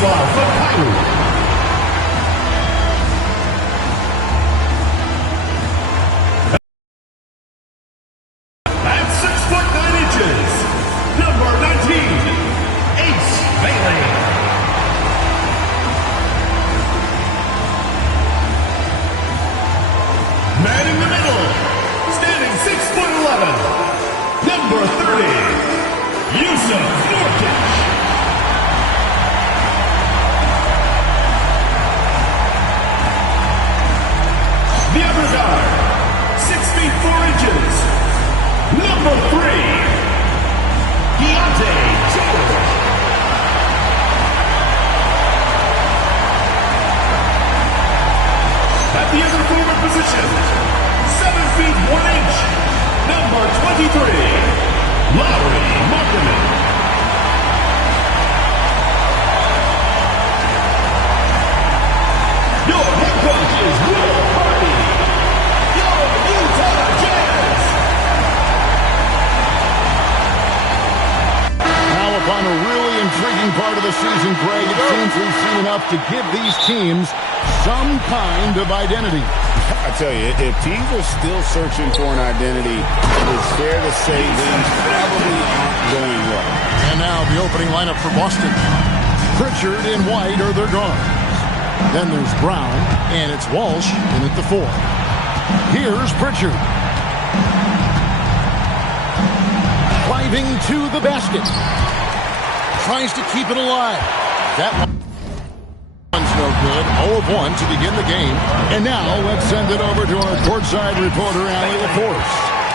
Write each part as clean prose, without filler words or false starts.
Miroslav Mikhailuk. At 6'9", number 19, Ace Bailey. Man in the middle, standing 6'11", number 30, Yusuf Nurkic. The other guard, 6 feet 4 inches, number 3, Deontay George. At the other forward position, 7 feet 1 inch, number 23, Lauri Markkanen. Your head coach is Will Hardy. Your Utah Jazz. Now upon a really intriguing part of the season, Greg, it seems we've seen enough to give these teams some kind of identity. I tell you, if teams are still searching for an identity, it's fair to say things probably aren't going well. And now the opening lineup for Boston. Pritchard and White are their guards. Then there's Brown, and it's Walsh in at the 4. Here's Pritchard. Driving to the basket. Tries to keep it alive. That one's no good. 0 of 1 to begin the game. And now let's send it over to our courtside reporter, Allie LaForce.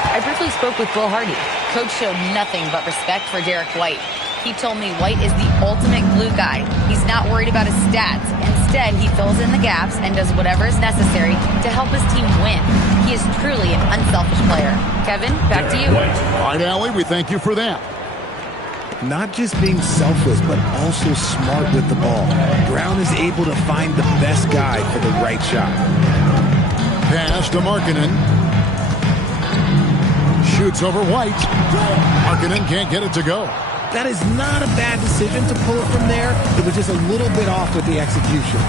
I briefly spoke with Will Hardy. Coach showed nothing but respect for Derek White. He told me White is the ultimate glue guy. He's not worried about his stats. Instead, he fills in the gaps and does whatever is necessary to help his team win. He is truly an unselfish player. Kevin, back to you. All right, Allie, we thank you for that. Not just being selfless, but also smart with the ball. Brown is able to find the best guy for the right shot. Pass to Markkanen. Shoots over White. Markkanen can't get it to go. That is not a bad decision to pull it from there. It was just a little bit off with the execution.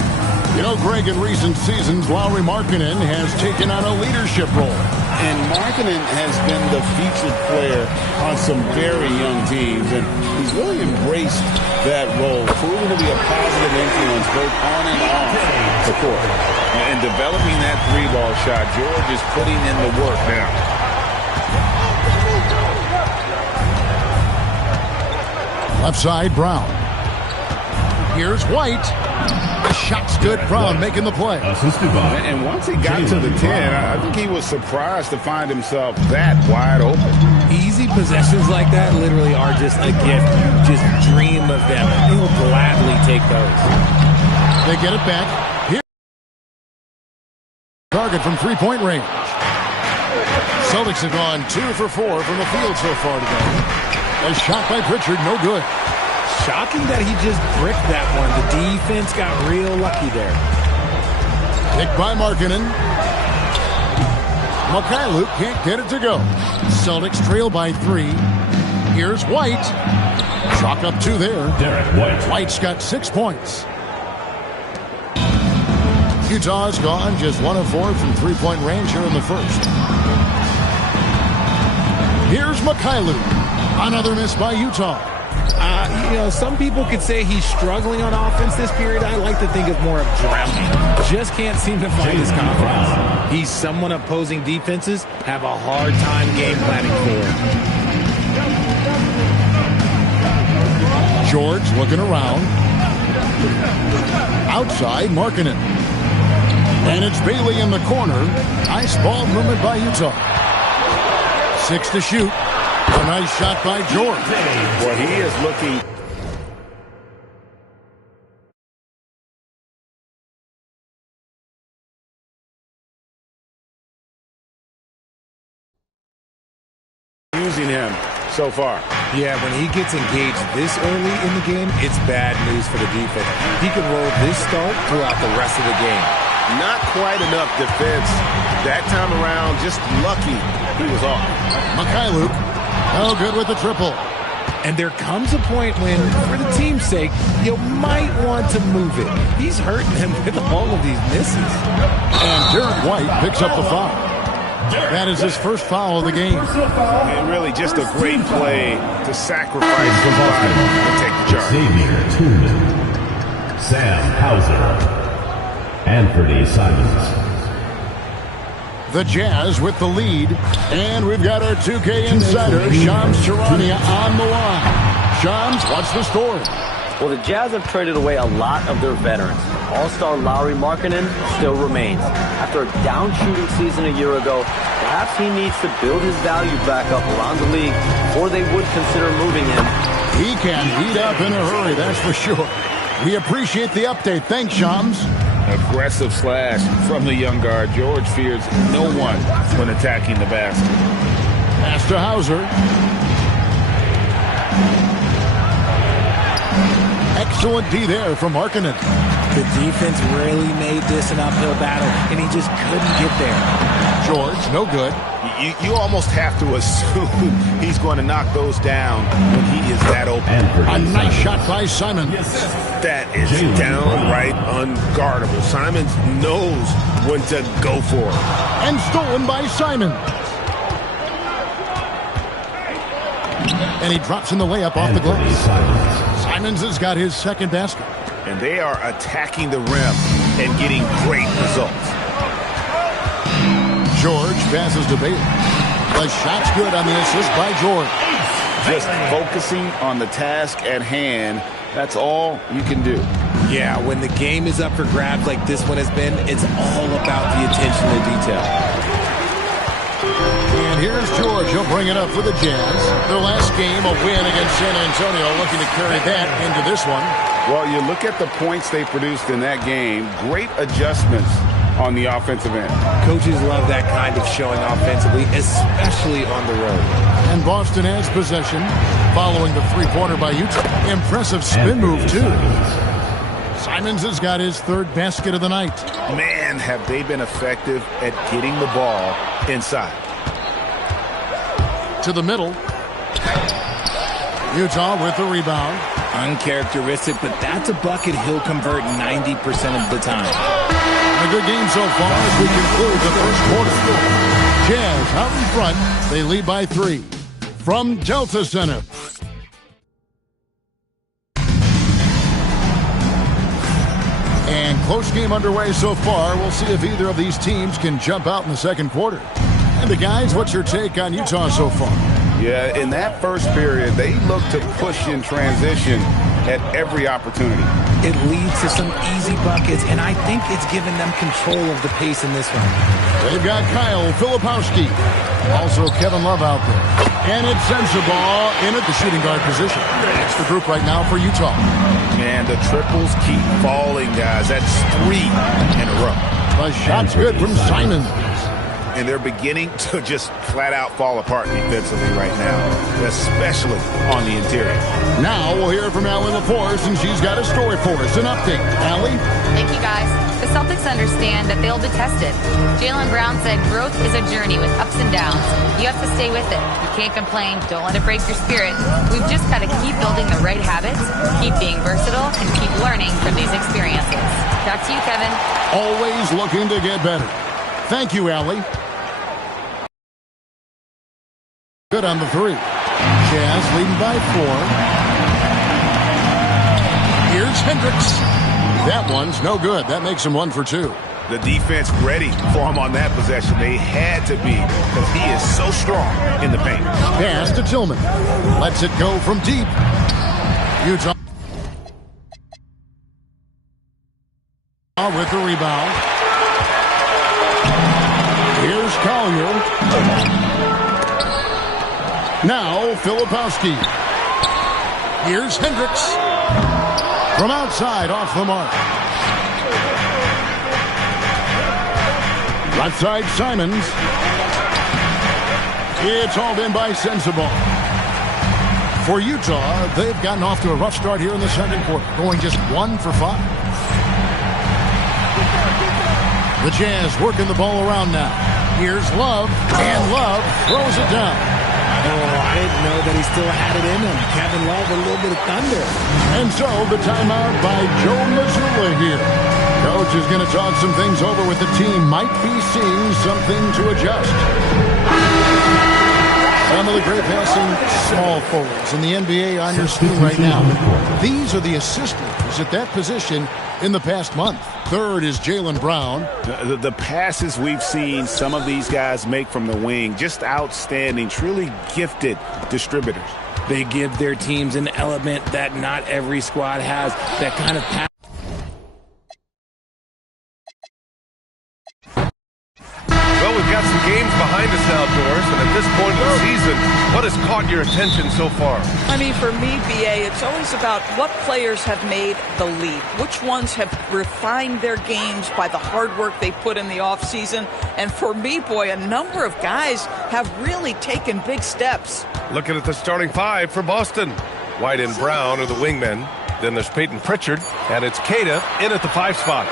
You know, Greg, in recent seasons, Lauri Markkanen has taken on a leadership role. And Markkanen has been the featured player on some very young teams, and he's really embraced that role, proving to be a positive influence both on and off the court. And developing that 3-ball shot, George is putting in the work now. Left side, Brown. Here's White. The shot's good. Brown making the play. And once he got to the 10, I think he was surprised to find himself that wide open. Easy possessions like that literally are just a gift. You just dream of them. He will gladly take those. They get it back. Here. Target from 3-point range. Celtics have gone 2 for 4 from the field so far today. A shot by Pritchard, no good. Shocking that he just bricked that one. The defense got real lucky there. Picked by Markkanen. Mikhailuk can't get it to go. Celtics trail by 3. Here's White. Chalk up 2 there. Derek White. White's got 6 points. Utah's gone just 1 of 4 from 3-point range here in the first. Here's Mikhailuk. Another miss by Utah. Some people could say he's struggling on offense this period. I like to think of more of drowning. Just can't seem to find his confidence. He's someone opposing defenses have a hard time game planning for. George looking around. Outside, Markkanen. And it's Bailey in the corner. Nice ball movement by Utah. 6 to shoot. A nice shot by George. Well, he is looking using him so far. Yeah, when he gets engaged this early in the game, it's bad news for the defense. He could roll this start throughout the rest of the game. Not quite enough defense that time around. Just lucky he was off. Mikhailuk, no good with the triple. And there comes a point when, for the team's sake, you might want to move it. He's hurting him with all of these misses. And Derek White picks up the foul. That is his first foul of the game. And really just a great play to sacrifice his body and take the charge. Xavier Tillman, Sam Hauser, Anthony Simons. The Jazz with the lead. And we've got our 2K insider, Shams Charania, on the line. Shams, what's the story? Well, the Jazz have traded away a lot of their veterans. All-star Lauri Markkanen still remains. After a down shooting season a year ago, perhaps he needs to build his value back up around the league before they would consider moving him. He can heat up in a hurry, that's for sure. We appreciate the update. Thanks, Shams. Aggressive slash from the young guard. George fears no one when attacking the basket. Pass to Hauser. Excellent D there from Markkanen. The defense really made this an uphill battle, and he just couldn't get there. George, no good. You almost have to assume he's going to knock those down when he is that open. A nice shot by Simon. That is downright unguardable. Simons knows when to go for it. And stolen by Simon. And he drops in the layup off the glass. Simons has got his second basket. And they are attacking the rim and getting great results. George passes to Bailey. The shot's good on the assist by George. Just focusing on the task at hand, that's all you can do. Yeah, when the game is up for grabs like this one has been, it's all about the attention to detail. And here's George. He'll bring it up for the Jazz. Their last game, a win against San Antonio, looking to carry that into this one. Well, you look at the points they produced in that game, great adjustments on the offensive end. Coaches love that kind of showing offensively, especially on the road. And Boston has possession following the three-pointer by Utah. Impressive spin move, too. Simons has got his third basket of the night. Man, have they been effective at getting the ball inside. To the middle. Utah with the rebound. Uncharacteristic, but that's a bucket he'll convert 90% of the time. A good game so far as we conclude the first quarter. Jazz out in front. They lead by 3. From Delta Center. And close game underway so far. We'll see if either of these teams can jump out in the second quarter. And the guys, what's your take on Utah so far? Yeah, in that first period, they look to push in transition at every opportunity. It leads to some easy buckets, and I think it's given them control of the pace in this one. They've got Kyle Filipowski. Also Kevin Love out there. And it's Sensabaugh in at the shooting guard position. That's the group right now for Utah. And the triples keep falling, guys. That's 3 in a row. The shot's good from Simon. And they're beginning to just flat out fall apart defensively right now, especially on the interior. Now we'll hear from Allie LaForce, and she's got a story for us. An update. Allie? Thank you, guys. The Celtics understand that they'll be tested. Jaylen Brown said growth is a journey with ups and downs. You have to stay with it. You can't complain. Don't let it break your spirit. We've just got to keep building the right habits, keep being versatile, and keep learning from these experiences. Back to you, Kevin. Always looking to get better. Thank you, Allie. Good on the 3. Jazz leading by 4. Here's Hendricks. That one's no good. That makes him 1 for 2. The defense ready for him on that possession. They had to be, because he is so strong in the paint. Pass to Tillman. Lets it go from deep. Utah with the rebound. Here's Collier. Now, Filipowski. Here's Hendricks. From outside, off the mark. Right side, Simons. It's hauled in by Sensabaugh. For Utah, they've gotten off to a rough start here in the second quarter, going just 1 for 5. The Jazz working the ball around now. Here's Love, and Love throws it down. Oh, I didn't know that he still had it in him. Kevin Love, a little bit of thunder. And so the timeout by Joe Mazzulla here. Coach is going to talk some things over with the team. Might be seeing something to adjust. Some of the great passing small forwards in the NBA on your screen right now. These are the assist leaders at that position in the past month. Third is Jaylen Brown. The passes we've seen some of these guys make from the wing, just outstanding, truly gifted distributors. They give their teams an element that not every squad has, that kind of pass. Well, we've got some games behind us now, Doris, and at this point of the season, what has caught your attention so far? I mean, for me, BA, it's always about what players have made the leap. Which ones have refined their games by the hard work they put in the offseason. And for me, boy, a number of guys have really taken big steps. Looking at the starting five for Boston. White and Brown are the wingmen. Then there's Peyton Pritchard, and it's Queta in at the 5 spot.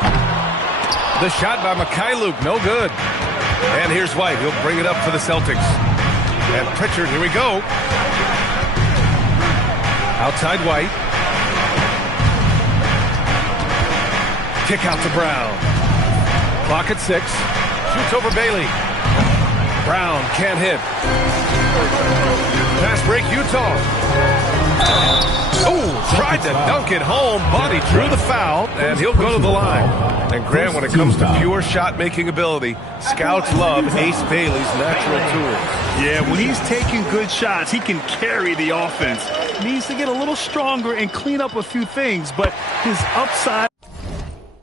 The shot by Mikhailuk, no good. And here's White. He'll bring it up for the Celtics. And Pritchard, here we go. Outside White. Kick out to Brown. Clock at 6. Shoots over Bailey. Brown can't hit. Fast break, Utah. Oh, tried to dunk it home, but he drew the foul, and he'll go to the line. And Grant, when it comes to pure shot-making ability, scouts love Ace Bailey's natural tools. Yeah, when he's taking good shots, he can carry the offense. Needs to get a little stronger and clean up a few things, but his upside...